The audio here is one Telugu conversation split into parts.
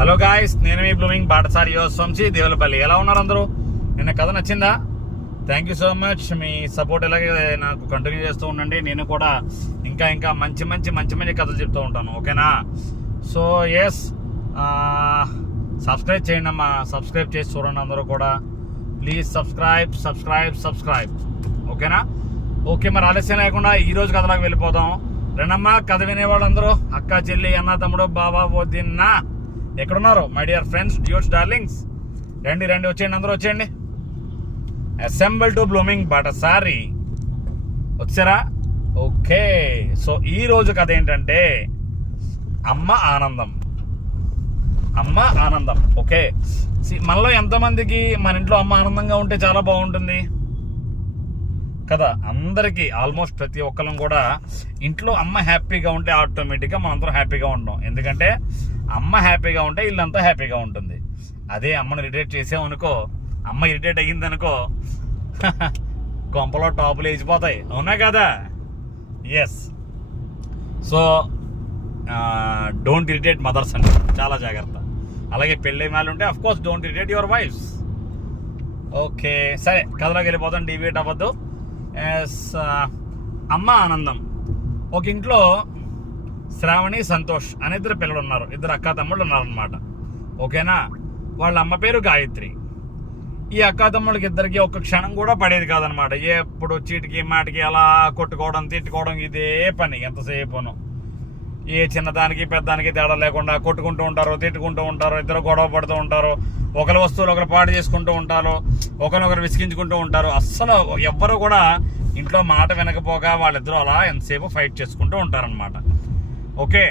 హలో గాయ్స్, నేను మీ బ్లూమింగ్ బాటసారి యోస్వంశీ దేవులపల్లి. ఎలా ఉన్నారు అందరూ? నిన్న కథ నచ్చిందా? Thank you so much. Me support ఎలాగే నాకు కంటిన్యూ చేస్తూ ఉండండి. నేను కూడా ఇంకా మంచి కథలు చెప్తూ ఉంటాను. ఓకేనా? సో ఎస్, సబ్స్క్రైబ్ చేయండి అమ్మా. సబ్స్క్రైబ్ చేసి చూడండి అందరూ కూడా. Please subscribe. ఓకేనా? ఓకే, మరి ఆలస్యం లేకుండా ఈరోజు కథలోకి వెళ్ళిపోతాం. రెండమ్మా, కథ వినేవాళ్ళు అందరూ, అక్క, చెల్లి, అన్న, తమ్ముడు, బాబా, వదిన, ఎక్కడున్నారు my dear friends, duets, darlings? రండి వచ్చేయండి, అందరూ వచ్చేయండి. అసెంబుల్ టు బ్లూమింగ్ బాటసారి. వచ్చారా? ఓకే. సో ఈ రోజు కథ ఏంటంటే అమ్మ ఆనందం. ఓకే, మనలో ఎంతమందికి మన ఇంట్లో అమ్మ ఆనందంగా ఉంటే చాలా బాగుంటుంది కదా? అందరికీ, ఆల్మోస్ట్ ప్రతి ఒక్కరం కూడా ఇంట్లో అమ్మ హ్యాపీగా ఉంటే ఆటోమేటిక్గా మనందరం హ్యాపీగా ఉంటాం. ఎందుకంటే అమ్మ హ్యాపీగా ఉంటే ఇల్లంతా హ్యాపీగా ఉంటుంది. అదే అమ్మను ఇరిటేట్ చేసామనుకో, అమ్మ ఇరిటేట్ అయ్యిందనుకో, కొంపలో టాపులు వేసిపోతాయి. అవునా కదా? Yes. So don't irritate mothers అండి, చాలా జాగ్రత్త. అలాగే పెళ్ళైన వాళ్ళు ఉంటే of course don't irritate your wives. Okay, సరే కథలోకి వెళ్ళిపోతాం, డిబేట్ అవ్వద్దు. ఎస్, అమ్మ ఆనందం. ఒక ఇంట్లో శ్రావణి, సంతోష్ అనే ఇద్దరు పిల్లలు ఉన్నారు. ఇద్దరు అక్కా తమ్ముళ్ళు ఉన్నారనమాట. ఓకేనా? వాళ్ళ అమ్మ పేరు గాయత్రి. ఈ అక్కా తమ్ముళ్ళకి ఇద్దరికి ఒక్క క్షణం కూడా పడేది కాదనమాట. ఎప్పుడు చీటికి మాటికి అలా కొట్టుకోవడం, తిట్టుకోవడం, ఇదే పని ఎంతసేపును. ఏ చిన్నదానికి పెద్దానికి తేడా లేకుండా కొట్టుకుంటూ ఉంటారు, తిట్టుకుంటూ ఉంటారు, ఇద్దరు గొడవ పడుతూ ఉంటారు, ఒకరి వస్తువులు ఒకరు పాడు చేసుకుంటూ ఉంటారు, ఒకరినొకరు విసిగించుకుంటూ ఉంటారు. అస్సలు ఎవ్వరు కూడా ఇంట్లో మాట వినకపోగా వాళ్ళిద్దరూ అలా ఎంతసేపు ఫైట్ చేసుకుంటూ ఉంటారనమాట. ఓకే,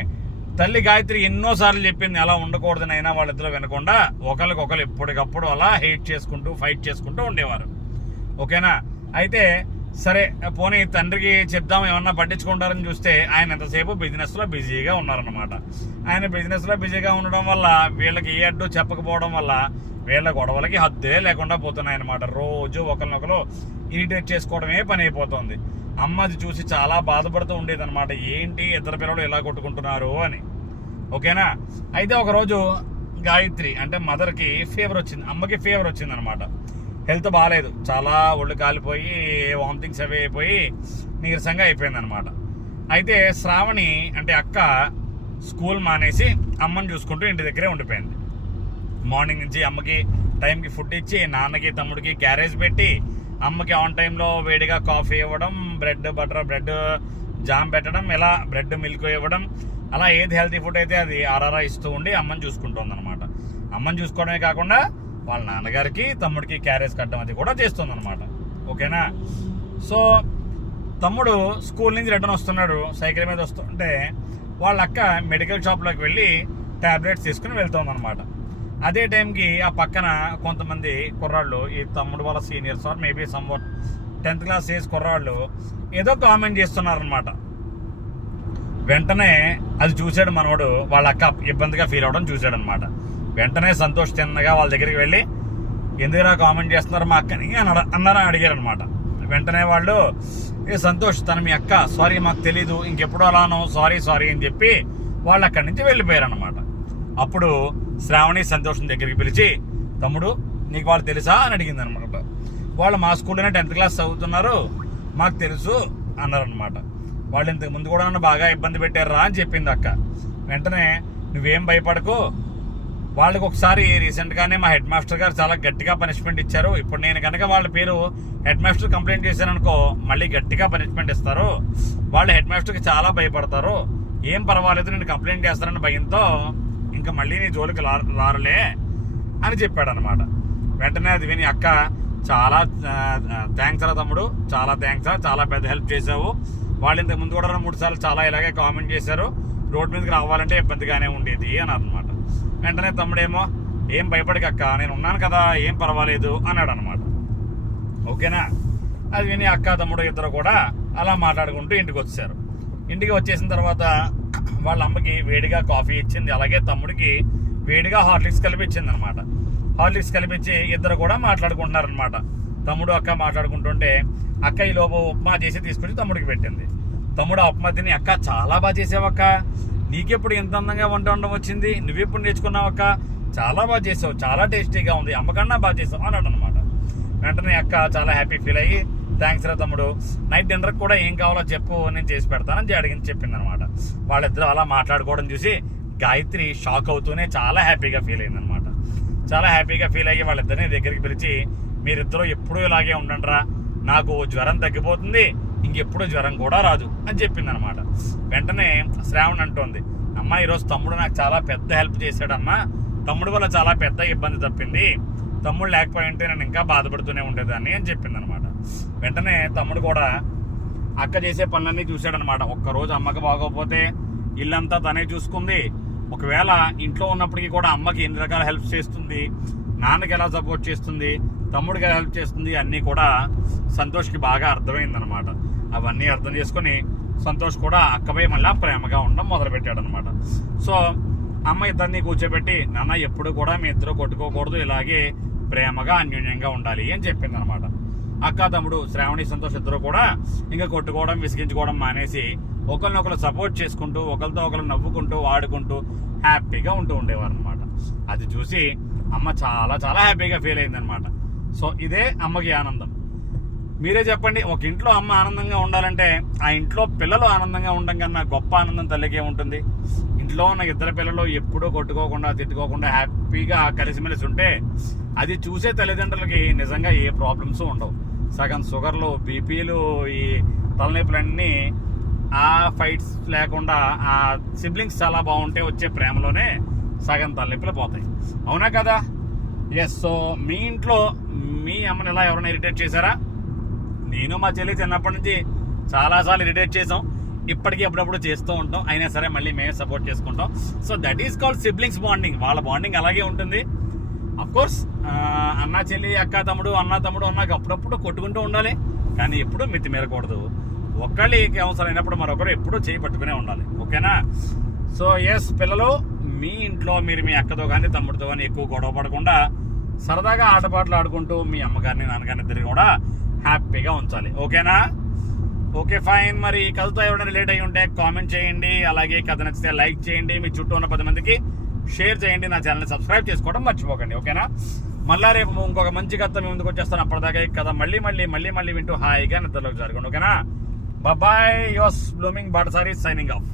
తల్లి గాయత్రి ఎన్నోసార్లు చెప్పింది అలా ఉండకూడదని, అయినా వాళ్ళిద్దరూ వినకుండా ఒకరికొకరు ఎప్పటికప్పుడు అలా హేట్ చేసుకుంటూ ఫైట్ చేసుకుంటూ ఉండేవారు. ఓకేనా? అయితే సరే పోనీ తండ్రికి చెప్దాం ఏమన్నా పట్టించుకుంటారని చూస్తే ఆయన ఎంతసేపు బిజినెస్లో బిజీగా ఉన్నారనమాట. ఆయన బిజినెస్లో బిజీగా ఉండడం వల్ల వీళ్ళకి ఏ అడ్డు చెప్పకపోవడం వల్ల వీళ్ళ గొడవలకి హద్దే లేకుండా పోతున్నాయి అనమాట. రోజు ఒకరినొకరు ఇరిటేట్ చేసుకోవడమే పని అయిపోతుంది. అమ్మ అది చూసి చాలా బాధపడుతూ ఉండేది అనమాట. ఏంటి ఇద్దరు పిల్లలు ఎలా కొట్టుకుంటున్నారు అని. ఓకేనా? అయితే ఒకరోజు గాయత్రి అంటే మదర్కి ఫీవర్ వచ్చింది, అమ్మకి ఫీవర్ వచ్చింది అనమాట. హెల్త్ బాగాలేదు, చాలా ఒళ్ళు కాలిపోయి వామిటింగ్స్ అవి అయిపోయి నీరసంగా అయిపోయింది అనమాట. అయితే శ్రావణి అంటే అక్క స్కూల్ మానేసి అమ్మని చూసుకుంటూ ఇంటి దగ్గరే ఉండిపోయింది. మార్నింగ్ నుంచి అమ్మకి టైంకి ఫుడ్ ఇచ్చి, నాన్నకి తమ్ముడికి క్యారేజ్ పెట్టి, అమ్మకి ఆన్ టైంలో వేడిగా కాఫీ ఇవ్వడం, బ్రెడ్ బటర్, బ్రెడ్ జామ్ పెట్టడం, ఇలా బ్రెడ్ మిల్క్ ఇవ్వడం, అలా ఏది హెల్తీ ఫుడ్ అయితే అది ఆరారా ఇస్తూ ఉండి అమ్మని చూసుకుంటుంది అనమాట. అమ్మని చూసుకోవడమే కాకుండా వాళ్ళ నాన్నగారికి తమ్ముడికి క్యారేజ్ కట్టడం అది కూడా చేస్తుంది అనమాట. ఓకేనా? సో తమ్ముడు స్కూల్ నుంచి రిటర్న్ వస్తున్నాడు, సైకిల్ మీద వస్తుంటే వాళ్ళ అక్క మెడికల్ షాప్లోకి వెళ్ళి ట్యాబ్లెట్స్ తీసుకుని వెళ్తుంది అనమాట. అదే టైంకి ఆ పక్కన కొంతమంది కుర్రాళ్ళు, ఈ తమ్ముడు వాళ్ళ seniors or maybe somewhat 10th class age కుర్రాళ్ళు ఏదో కామెంట్ చేస్తున్నారనమాట. వెంటనే అది చూశాడు మనోడు, వాళ్ళ అక్క ఇబ్బందిగా ఫీల్ అవ్వడం చూశాడు అనమాట. వెంటనే సంతోష్ తిన్నగా వాళ్ళ దగ్గరికి వెళ్ళి, ఎందుకురా కామెంట్ చేస్తున్నారు మా అక్కని అన్నారని అడిగారు అనమాట. వెంటనే వాళ్ళు, ఏ సంతోష్ తన మీ అక్క, సారీ మాకు తెలీదు, ఇంకెప్పుడు అలానో, సారీ అని చెప్పి వాళ్ళు అక్కడి నుంచి వెళ్ళిపోయారు అనమాట. అప్పుడు శ్రావణి సంతోషం దగ్గరికి పిలిచి, తమ్ముడు నీకు వాళ్ళు తెలుసా అని అడిగింది అనమాట. వాళ్ళు మా స్కూల్లోనే 10th క్లాస్ చదువుతున్నారు, మాకు తెలుసు అన్నారనమాట. వాళ్ళు ఇంతకు ముందు కూడా నన్ను బాగా ఇబ్బంది పెట్టారా అని చెప్పింది అక్క. వెంటనే నువ్వేం భయపడకు, వాళ్ళకి ఒకసారి రీసెంట్గానే మా హెడ్ మాస్టర్ గారు చాలా గట్టిగా పనిష్మెంట్ ఇచ్చారు. ఇప్పుడు నేను కనుక వాళ్ళ పేరు హెడ్ మాస్టర్ కంప్లైంట్ చేశాననుకో మళ్ళీ గట్టిగా పనిష్మెంట్ ఇస్తారు, వాళ్ళు హెడ్ మాస్టర్కి చాలా భయపడతారు, ఏం పర్వాలేదు నేను కంప్లైంట్ చేస్తానని భయంతో ఇంకా మళ్ళీ నీ జోలికి రారులే అని చెప్పాడు అనమాట. వెంటనే అది విని అక్క, చాలా థ్యాంక్స్ రా తమ్ముడు, చాలా థ్యాంక్స్ రా, చాలా పెద్ద హెల్ప్ చేసావు, వాళ్ళు ఇంతకు ముందు కూడా 3 సార్లు చాలా ఇలాగే కామెంట్ చేశారు, రోడ్ మీదకి రావాలంటే ఇబ్బందిగానే ఉండేది అని అనమాట. వెంటనే తమ్ముడేమో, ఏం భయపడకక్క, నేను ఉన్నాను కదా, ఏం పర్వాలేదు అన్నాడు అనమాట. ఓకేనా? అది విని అక్క తమ్ముడు ఇద్దరు కూడా అలా మాట్లాడుకుంటూ ఇంటికి వచ్చారు. ఇంటికి వచ్చేసిన తర్వాత వాళ్ళ అమ్మకి వేడిగా కాఫీ ఇచ్చింది, అలాగే తమ్ముడికి వేడిగా హార్లిక్స్ కలిపించింది అనమాట. హార్లిక్స్ కలిపించి ఇద్దరు కూడా మాట్లాడుకుంటున్నారనమాట. తమ్ముడు అక్క మాట్లాడుకుంటుంటే అక్క ఈ లోపు ఉప్మా చేసి తీసుకొచ్చి తమ్ముడికి పెట్టింది. తమ్ముడు ఆ ఉప్మా తిని, అక్క చాలా బాగా చేసావక్క, నీకెప్పుడు ఎంత అందంగా వంట వండడం వచ్చింది, నువ్వెప్పుడు నేర్చుకున్నావు అక్క, చాలా బాగా చేసావు, చాలా టేస్టీగా ఉంది, అమ్మకన్నా బాగా చేసావు అన్నాడు అనమాట. వెంటనే అక్క చాలా హ్యాపీ ఫీల్ అయ్యి థ్యాంక్స్ రా తమ్ముడు, నైట్ డిన్నర్కి కూడా ఏం కావాలో చెప్పు నేను చేసి పెడతానని అడిగింది చెప్పింది అనమాట. వాళ్ళిద్దరూ అలా మాట్లాడుకోవడం చూసి గాయత్రి షాక్ అవుతూనే చాలా హ్యాపీగా ఫీల్ అయింది అనమాట. చాలా హ్యాపీగా ఫీల్ అయ్యి వాళ్ళిద్దరిని దగ్గరికి పిలిచి మీరిద్దరూ ఎప్పుడూ ఇలాగే ఉండండి రా, నాకు జ్వరం తగ్గిపోతుంది, ఇంకెప్పుడు జ్వరం కూడా రాదు అని చెప్పింది అనమాట. వెంటనే శ్రావణ్ అంటోంది, అమ్మ ఈరోజు తమ్ముడు నాకు చాలా పెద్ద హెల్ప్ చేశాడమ్మా, తమ్ముడు వల్ల చాలా పెద్ద ఇబ్బంది తప్పింది, తమ్ముడు లేకపోయి ఉంటే నేను ఇంకా బాధపడుతూనే ఉండేదాన్ని అని చెప్పింది అనమాట. వెంటనే తమ్ముడు కూడా అక్క చేసే పనులన్నీ చూశాడనమాట. ఒక్కరోజు అమ్మకి బాగోకపోతే ఇల్లంతా తనే చూసుకుంది, ఒకవేళ ఇంట్లో ఉన్నప్పటికీ కూడా అమ్మకి ఎన్ని రకాల హెల్ప్ చేస్తుంది, నాన్నకి ఎలా సపోర్ట్ చేస్తుంది, తమ్ముడికి ఎలా హెల్ప్ చేస్తుంది అన్నీ కూడా సంతోష్కి బాగా అర్థమైందనమాట. అవన్నీ అర్థం చేసుకుని సంతోష్ కూడా అక్కపై మళ్ళీ ప్రేమగా ఉండడం మొదలుపెట్టాడు అనమాట. సో అమ్మ ఇద్దరిని కూర్చోబెట్టి నాన్న ఎప్పుడు కూడా మీ ఇద్దరు కొట్టుకోకూడదు, ఇలాగే ప్రేమగా అన్యోన్యంగా ఉండాలి అని చెప్పింది అనమాట. అక్క తమ్ముడు శ్రావణి సంతోష్ ఇద్దరు కూడా ఇంకా కొట్టుకోవడం విసిగించుకోవడం మానేసి ఒకరినొకరు సపోర్ట్ చేసుకుంటూ ఒకరితో ఒకరు నవ్వుకుంటూ ఆడుకుంటూ హ్యాపీగా ఉంటూ ఉండేవారు అనమాట. అది చూసి అమ్మ చాలా చాలా హ్యాపీగా ఫీల్ అయిందనమాట. సో ఇదే అమ్మకి ఆనందం. మీరే చెప్పండి, ఒక ఇంట్లో అమ్మ ఆనందంగా ఉండాలంటే ఆ ఇంట్లో పిల్లలు ఆనందంగా ఉండడం కన్నా గొప్ప ఆనందం తల్లికే ఉంటుంది. ఇంట్లో ఉన్న ఇద్దరు పిల్లలు ఎప్పుడూ కొట్టుకోకుండా తిట్టుకోకుండా హ్యాపీగా కలిసిమెలిసి ఉంటే అది చూసే తల్లిదండ్రులకి నిజంగా ఏ ప్రాబ్లమ్స్ ఉండవు. సగం షుగర్లు, బీపీలు, ఈ తలనొప్పులన్నీ ఆ ఫైట్స్ లేకుండా ఆ సిబ్లింగ్స్ చాలా బాగుంటే వచ్చే ప్రేమలోనే సగం తలనొప్పులు పోతాయి. అవునా కదా? ఎస్. సో మీ ఇంట్లో మీ అమ్మని ఇలా ఎవరైనా ఇరిటేట్ చేశారా? నేను మా చెల్లి చిన్నప్పటి నుంచి చాలాసార్లు ఇరిటేట్ చేసాం, ఇప్పటికీ అప్పుడప్పుడు చేస్తూ ఉంటాం, అయినా సరే మళ్ళీ మేమే సపోర్ట్ చేసుకుంటాం. So that is called siblings bonding. వాళ్ళ బాండింగ్ అలాగే ఉంటుంది. అఫ్కోర్స్ అన్న చెల్లి, అక్క తమ్ముడు, అన్న తమ్ముడు అన్నాక అప్పుడప్పుడు కొట్టుకుంటూ ఉండాలి, కానీ ఎప్పుడూ మితి మీరకూడదు. ఒకళ్ళకి అవసరమైనప్పుడు మరొకరు ఎప్పుడూ చేయి పట్టుకునే ఉండాలి. ఓకేనా? సో ఎస్ పిల్లలు, మీ ఇంట్లో మీరు మీ అక్కతో కానీ తమ్ముడితో కానీ ఎక్కువ గొడవ పడకుండా సరదాగా ఆటపాటలు ఆడుకుంటూ మీ అమ్మగారిని నాన్నగారిని ఇద్దరిని కూడా హ్యాపీగా ఉంచాలి. ఓకేనా? Okay fine. మరి కథతో ఎవరైనా రిలేట్ అయ్యి ఉంటే కామెంట్ చేయండి, అలాగే కథ నచ్చితే లైక్ చేయండి, మీ చుట్టూ ఉన్న 10 మందికి షేర్ చేయండి, నా ఛానల్ని సబ్స్క్రైబ్ చేసుకోవడం మర్చిపోకండి. ఓకేనా? మళ్ళా రేపు ఇంకొక మంచి కథ మీ ముందుకు వచ్చేస్తాను. అప్పటిదాకా కథ మళ్ళీ వింటూ హాయిగా నిద్రలోకి జరగండి. ఓకేనా? బాయ్. యువర్స్ బ్లూమింగ్ బాటసారి సైనింగ్ ఆఫ్.